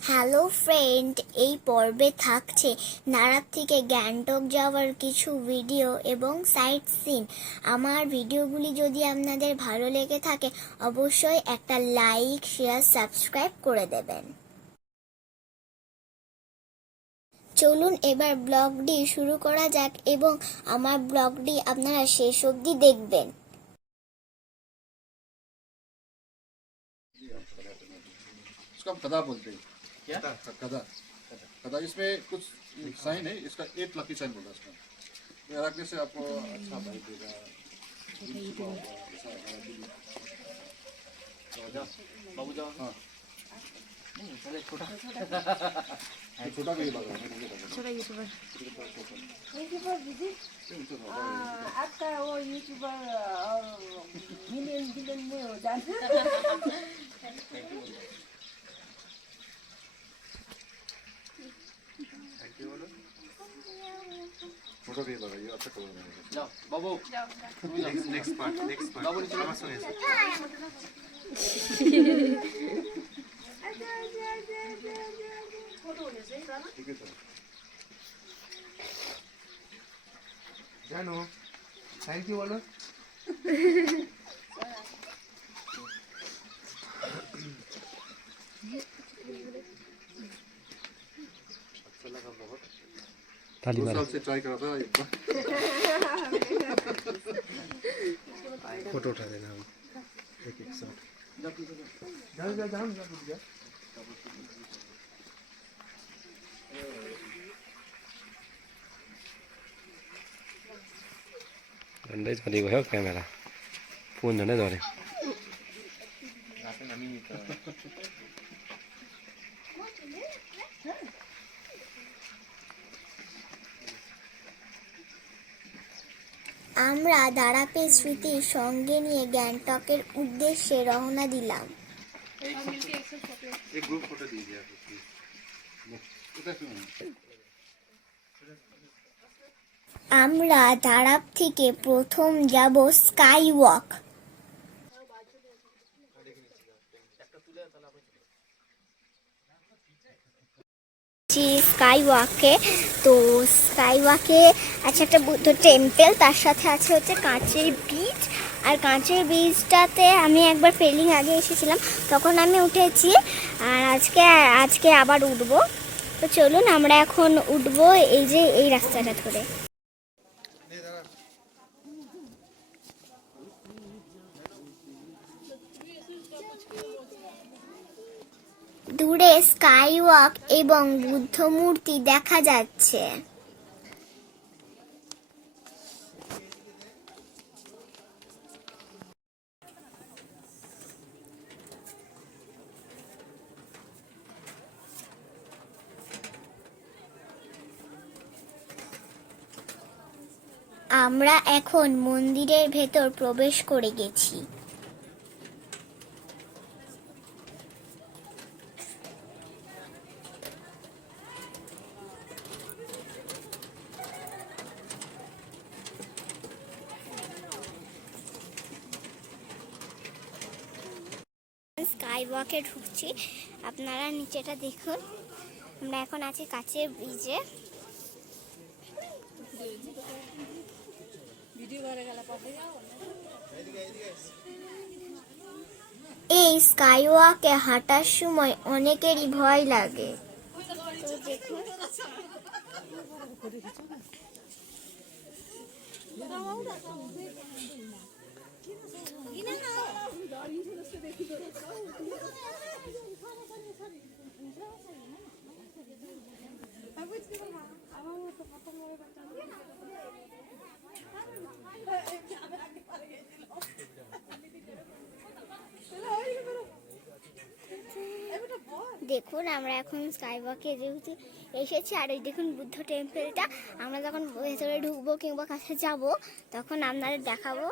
Hello friend, এই পর্বে থাকছে নারাক থেকে গ্যাংটক যাওয়ার কিছু ভিডিও এবং সাইট সিন। আমার ভিডিওগুলি যদি আপনাদের ভালো লেগে থাকে অবশ্যই একটা লাইক, শেয়ার, সাবস্ক্রাইব করে দেবেন। চলুন এবার ব্লগটি শুরু করা যাক এবং আমার ব্লগটি আপনারা শেষ অবধি দেখবেন। इसको हम कदा बोलते हैं। क्या कदा? कदा इसमें कुछ साइन है, इसका 8 लकी साइन बोला इसमें। ये रखने से आपको अच्छा भाई देगा। बाबू जाओ। हाँ। छोटा छोटा भी लगा है। छोटा यूट्यूबर दीदी आपका वो यूट्यूबर मिलियन में हो जाता छोटा भी लगा, ये अच्छा कलर है। जाओ बाबू नेक्स्ट पार्ट बाबू चलो আমার সঙ্গে এসো। ठीक है सर। জানো থ্যাংক ইউ বলো। अच्छा लगा बहुत। ताली 2 मारो। साल से ट्राई कर रहा था एक बार। फोटो उठा देना हम एक साथ। जाओ जाओ जाओ जाओ। झन्डै झरेको भयो क्यामेरा, फोन झन्डै झऱ्यो। আমরা দাঁড়াপে স্মৃতির সঙ্গে নিয়ে গ্যাংটকের উদ্দেশ্যে রওনা দিলাম। एक ग्रुप फोटो दीजिए आप प्लीज। इधर क्यों है? আমরা দাঁড়াপ থেকে প্রথম যাব স্কাই ওয়াক। স্কাই ওয়াকে আছে একটা বুদ্ধ টেম্পল, তার সাথে আছে হচ্ছে কাঁচের ব্রিজ। আর কাঁচের ব্রিজটাতে আমি একবার ফেলিং আগে এসেছিলাম, তখন আমি উঠেছি। আর আজকে আবার উঠবো। তো চলুন আমরা এখন উঠবো এই রাস্তাটা ধরে। দূরে স্কাই ওয়াক এবং বুদ্ধ মূর্তি দেখা যাচ্ছে। আমরা এখন মন্দিরের ভেতর প্রবেশ করে গেছি। স্কাই ওয়াকে ঢুকছি, আপনারা নিচেটা দেখুন। আমরা এখন আছি কাঁচের ব্রিজে। এই স্কাই ওয়াকে হাঁটার সময় অনেকেরই ভয় লাগে। তো দেখুন দেখুন আমরা এখন স্কাই ওয়াকে যেহেতু এসেছি, আর এই দেখুন বুদ্ধ টেম্পলটা। আমরা যখন ভেতরে ঢুকবো কিংবা কাছে যাব তখন আপনাদের দেখাবো।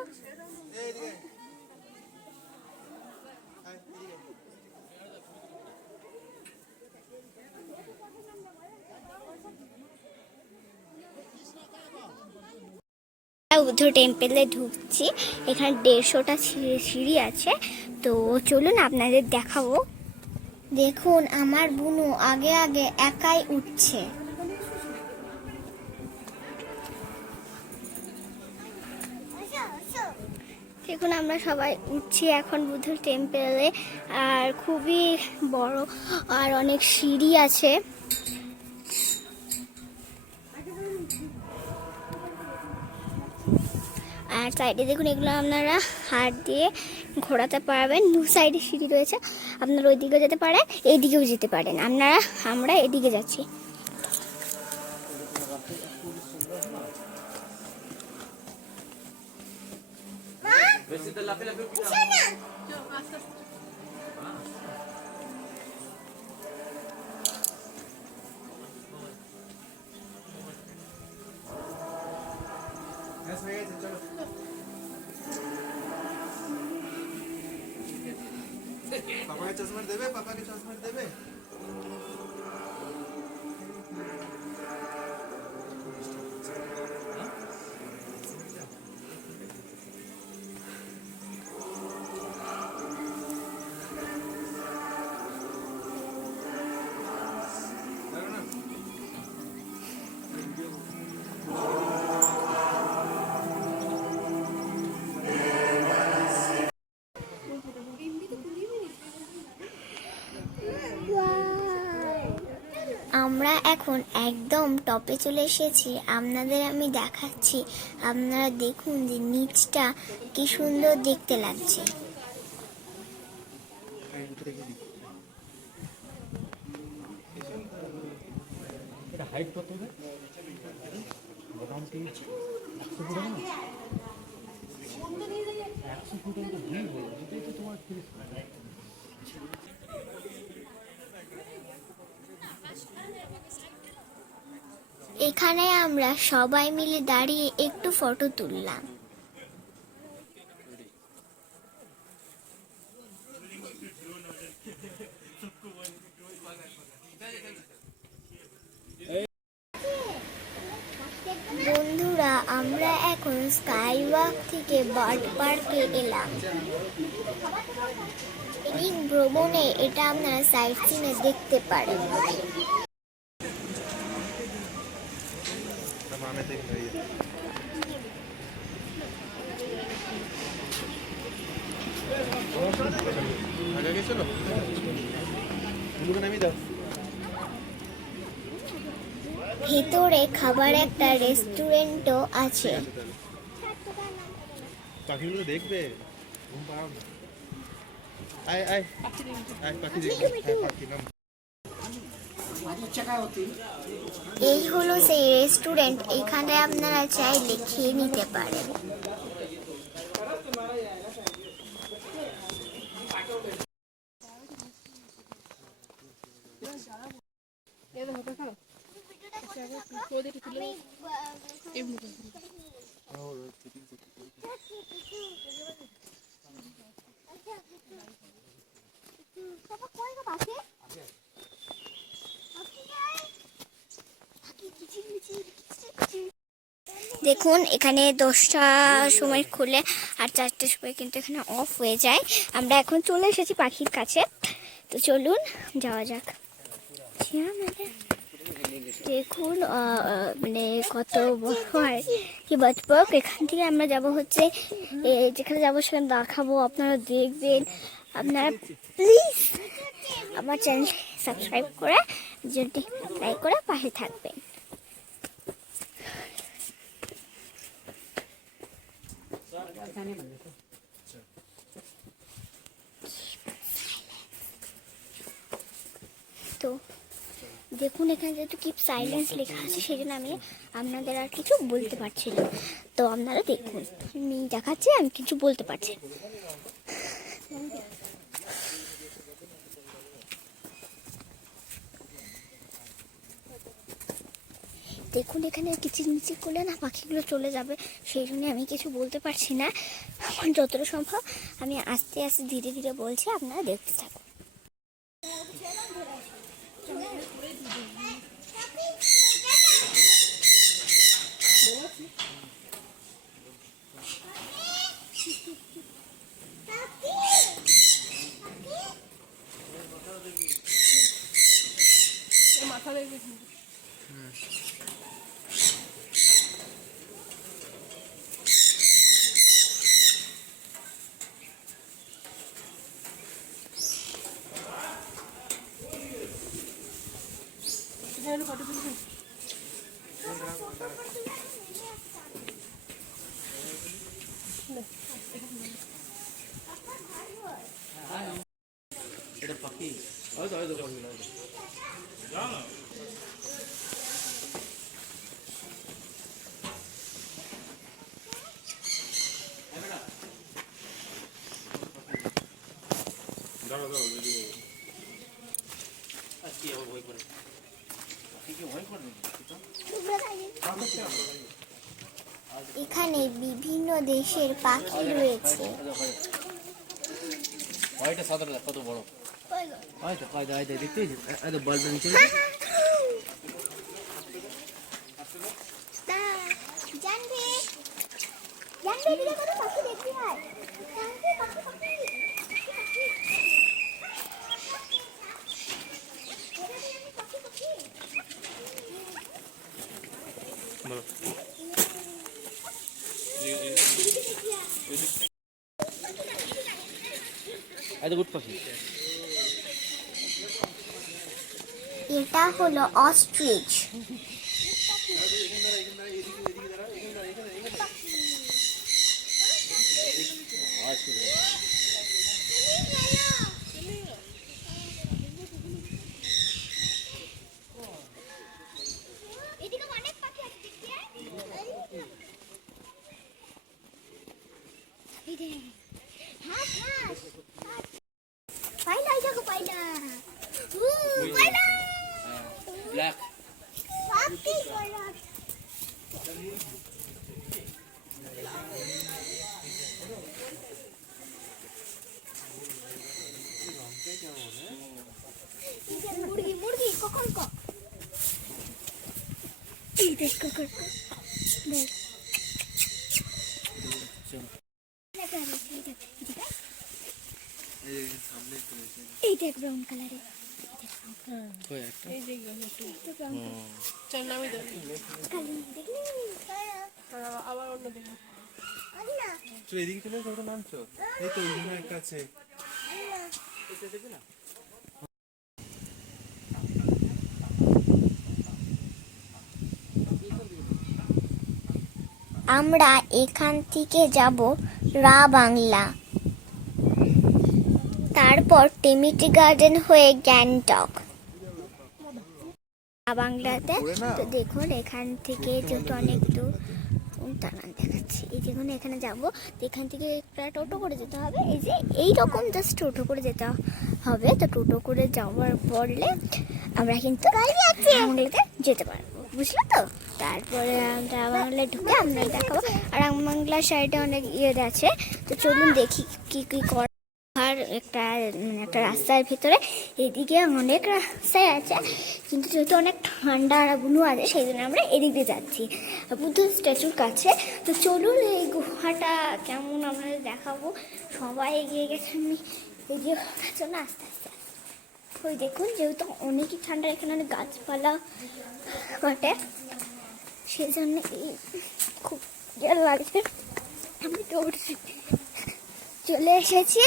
বুদ্ধ টেম্পলে ঢুকছি, এখানে 150টা সিঁড়ি আছে। তো চলুন আপনাদের দেখাবো। দেখুন আমার বুনু আগে আগে একাই উঠছে। দেখুন আমরা সবাই উঠছি এখন বুদ্ধর টেম্পেলে, আর খুবই বড় আর অনেক সিঁড়ি আছে। আর সাইডে দেখুন এগুলো আপনারা হাত দিয়ে ঘোরাতে পারবেন। দু সাইডে সিঁড়ি রয়েছে, আপনারা ওই দিকেও যেতে পারেন, এইদিকেও যেতে পারেন। আমরা এদিকে যাচ্ছি। পাপাকে চশমা দেবে, পাপাকে চশমা দেবে। আমরা এখন একদম টপে চলে এসেছি, আপনাদের আমি দেখাচ্ছি। আপনারা দেখুন যে নিচটা কি সুন্দর দেখতে লাগছে। এখানে আমরা সবাই মিলে দাঁড়িয়ে একটু ফটো তুললাম। বন্ধুরা আমরা এখন স্কাই ওয়াক থেকে বার্ড পার্কে এলাম। এই ভ্রমণে এটা আপনারা সাইট সিনে দেখতে পারেন। আগে চলো, নামিয়ে দাও। ভেতরে খাবার একটা রেস্টুরেন্টও আছে। পাখিগুলো দেখবে, ঘুম পাও না। আয় আয় আয়, পাখি দেখবে। হ্যাঁ, পাখি নাম। এই হলো সেই রেস্টুরেন্ট, এখানে আপনারা চাইলে খেয়ে নিতে পারেন। দেখুন এখানে 10টার সময় খুলে আর 4টার সময় কিন্তু এখানে অফ হয়ে যায়। আমরা এখন চলে এসেছি পাখির কাছে, তো চলুন যাওয়া যাক। দেখুন মানে কত বড় হয় কি বাজপাক। এখান থেকে আমরা যাব হচ্ছে যেখানে যাবো সেখানে দেখাবো, আপনারা দেখবেন। আপনারা প্লিজ আমার চ্যানেল সাবস্ক্রাইব করে ভিডিওটি লাইক করে পাশে থাকবেন। তো দেখুন এখানে যেহেতু কিপ সাইলেন্স লেখা আছে সেই জন্য আমি আপনাদের আর কিছু বলতে পারছি না। তো আপনারা দেখুন, আমি দেখাচ্ছি, আমি কিছু বলতে পারছি। দেখুন এখানে কিচিরমিচির করলে না পাখিগুলো চলে যাবে, সেই জন্য আমি কিছু বলতে পারছি না। আমার যতটা সম্ভব আমি আস্তে আস্তে ধীরে ধীরে বলছি, আপনারা দেখতে থাকুন। এখানে বিভিন্ন দেশের পাখি রয়েছে। ওইটা সাদা কত বড় হয়তো কায়দা আইদা দেখতে এত বলবে নিচে জানবে জানবে দিলে কত পাখি দেখতে হয়। জানবে পাখি পাখি এত গুড পাখি এটা হলো অস্ট্রিচ। পাইলা এই দেখো পাইলা পাইলা ব্ল্যাক পাখি পাইলা মুরগি মুরগি কখন এই দেখ কখন দেখ এই দেখ ব্রাউন কালারের কই একটা চল নামি দাও আবার অন্য দিকে তো এদিকে চলে কত নামছো এই তো ওইখানে কাছে আমরা এখান থেকে যাব রা বাংলা, তারপর টেমিটি গার্ডেন হয়ে গ্যাংটক। রা বাংলাতে তো দেখুন এখান থেকে যেহেতু অনেক দূর দাঁড়ান দেখাচ্ছি। এই দেখুন এখানে যাব, এখান থেকে একটা টোটো করে যেতে হবে। এই যে এইরকম জাস্ট টোটো করে যেতে হবে। তো টোটো করে যাওয়ার পরে আমরা কিন্তু বাংলাতে যেতে পারবো, বুঝলে তো। তারপরে আমরা বাংলায় ঢুকে আমরা দেখাবো। আর বাংলার সাইডে অনেক ইয়ে আছে, তো চলুন দেখি কি কি কর। আর একটা রাস্তার ভিতরে এদিকে অনেক রাস্তায় আছে, কিন্তু যেহেতু অনেক ঠান্ডা গুলো আছে সেই জন্য আমরা এদিকে যাচ্ছি বুদ্ধ স্ট্যাচুর কাছে। তো চলুন এই গুহাটা কেমন আপনাদের দেখাবো। সবাই এগিয়ে গেছে, আমি এগিয়ে ওঠার জন্য আস্তে আস্তে। ওই দেখুন যেহেতু অনেকই ঠান্ডা, এখানে অনেক গাছপালা কাটে সেই জন্য খুব ইয়ে লাগছে। আমি দৌড়ছি, চলে এসেছি।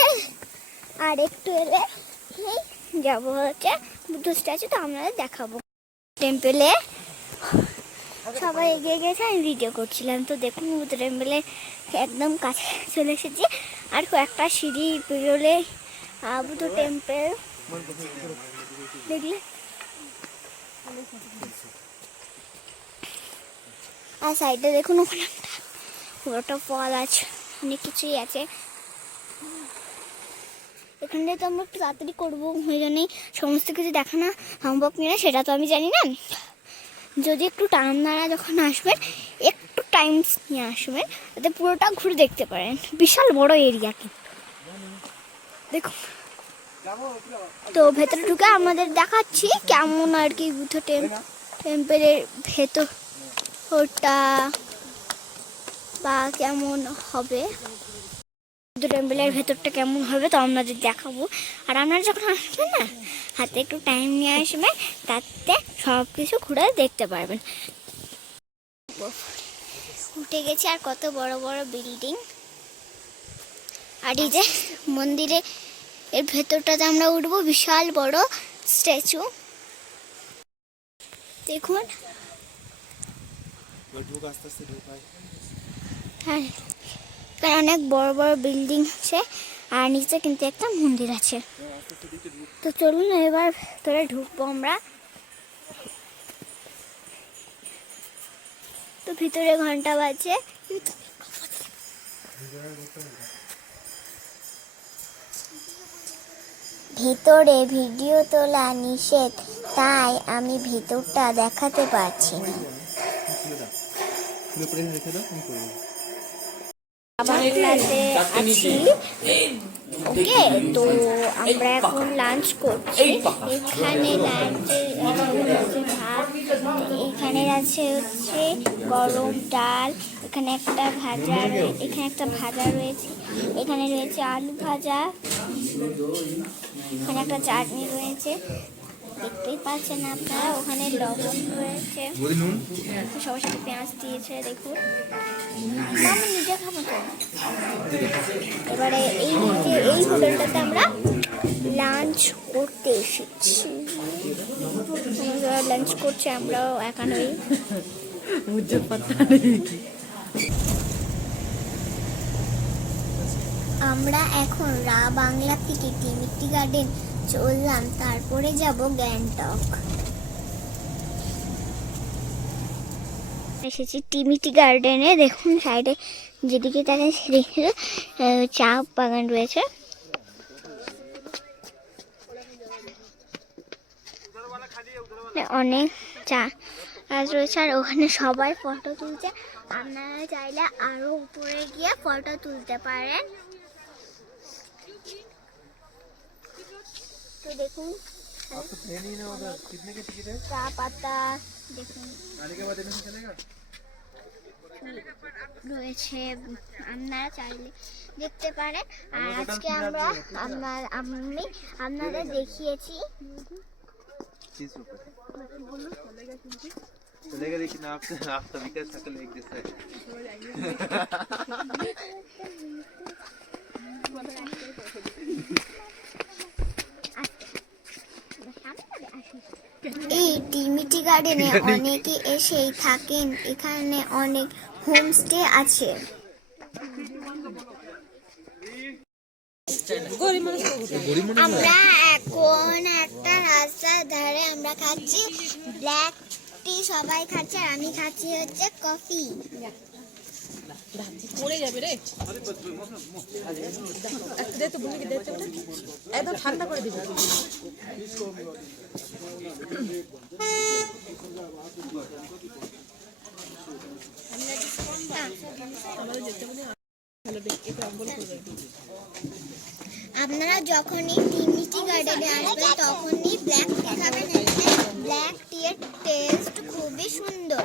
আর একটু এলে যাবো হচ্ছে বুদ্ধ স্ট্যাচু, তো আপনাদের দেখাবো। টেম্পেলে সবাই এগিয়ে গেছে, আমি ভিডিও করছিলাম। তো দেখুন বুদ্ধ টেম্পেলে একদম কাছে চলে এসেছি। আর কয়েকটা সিঁড়ি পেরোলে বুদ্ধ টেম্পেল দেখলে। আর সাইডে দেখুন ওখানে একটা পুরোটা ফল আছে, অনেক কিছুই আছে। এখানটায় তো আমরা একটু তাড়াতাড়ি করবো, ওই জন্যই সমস্ত কিছু দেখানো সম্ভব কিনা সেটা তো আমি জানি না। যদি একটু টাইমনারা যখন আসবেন, একটু টাইম নিয়ে আসবেন, তাতে পুরোটা ঘুরে দেখতে পারেন। বিশাল বড় এরিয়া কিন্তু দেখুন। তো ভেতরে ঢুকে আমাদের দেখাচ্ছি কেমন আর কি বুদ্ধ টেম্পেলের ভেতরটা বা কেমন হবে। টেম্পলের ভেতরটা কেমন হবে তো আপনাদের দেখাবো। আর আপনারা যখন আসবেন না, হাতে একটু টাইম নিয়ে আসবেন, তাতে সব কিছু ঘুরে দেখতে পারবেন। উঠে গেছি, আর কত বড় বড় বিল্ডিং। আর এই যে মন্দিরে এর ভেতরটাতে আমরা উঠবো, বিশাল বড় স্ট্যাচু দেখুন। হ্যাঁ, এখানে অনেক বড় বড় বিল্ডিং আছে, আর নিচে কিন্তু একটা মন্দির আছে। তো চলুন এবার ভেতরে ঢুকবো আমরা। তো ভিতরে ঘন্টা বাজছে। ভিতরে ভিডিও তোলা নিষেধ, তাই আমি ভিতরটা দেখাতে পারছি না। আবার ক্লাসে আছি, ওকে। তো আমরা এখন লাঞ্চ করছি। এখানে লাঞ্চে ভাত, এখানে আছে হচ্ছে গরম ডাল, এখানে একটা ভাজা, এখানে একটা ভাজা রয়েছে, এখানে রয়েছে আলু ভাজা, এখানে একটা চাটনি রয়েছে, দেখতেই পাচ্ছেন আপনারা। ওখানে লবণ রয়েছে, সবার সাথে পেঁয়াজ দিয়েছে দেখুন। আমি নিজে খাবো তো। এবারে এই যে এই হোটেলটাতে আমরা লাঞ্চ করতে এসেছি। লাঞ্চ করছি, আমরাও একানই। আমরা এখন বাংলা থেকে টিমিটি গার্ডেন চললাম, তারপরে যাব গ্যাংটক। এসেছি টিমিটি গার্ডেনে। দেখুন সাইডে যেদিকে তাকে সেদিকে চা বাগান রয়েছে। অনেক চা গাছ রয়েছে, আর ওখানে সবাই ফটো তুলছে। আপনারা চাইলে আরো উপরে গিয়ে ফটো তুলতে পারেন। তো দেখুন চা পাতা দেখুন রয়েছে, আপনারা চাইলে দেখতে পারেন। আর আজকে আমরা আমি আপনাদের দেখিয়েছি। चलेगा लेकिन आप सभी का शक्ल एक जैसा है। এই টিমিটি গার্ডেনে অনেকে এসেই থাকেন। এখানে অনেক হোমস্টে আছে। আমরা এখন একটা রাস্তার ধারে আমরা খাচ্ছি ব্ল্যাক টি, সবাই খাচ্ছে, আর আমি খাচ্ছি হচ্ছে কফি। পড়ে যাবে রে, দে তো বুঝি, দে তো একদম ঠান্ডা করে দিবি। আপনারা যখনই টিমিটি গার্ডেনে আসবেন তখনই ব্ল্যাক টি খাবেন। ব্ল্যাক টি এর টেস্ট খুবই সুন্দর।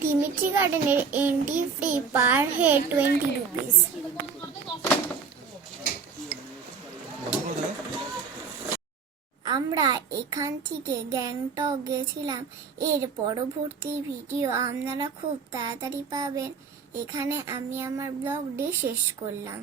টিমিটি গার্ডেনের entry fee per head 20 rupees. আমরা এখান থেকে গ্যাংটক গেছিলাম। এর পরবর্তী ভিডিও আপনারা খুব তাড়াতাড়ি পাবেন। এখানে আমি আমার ব্লগটি শেষ করলাম।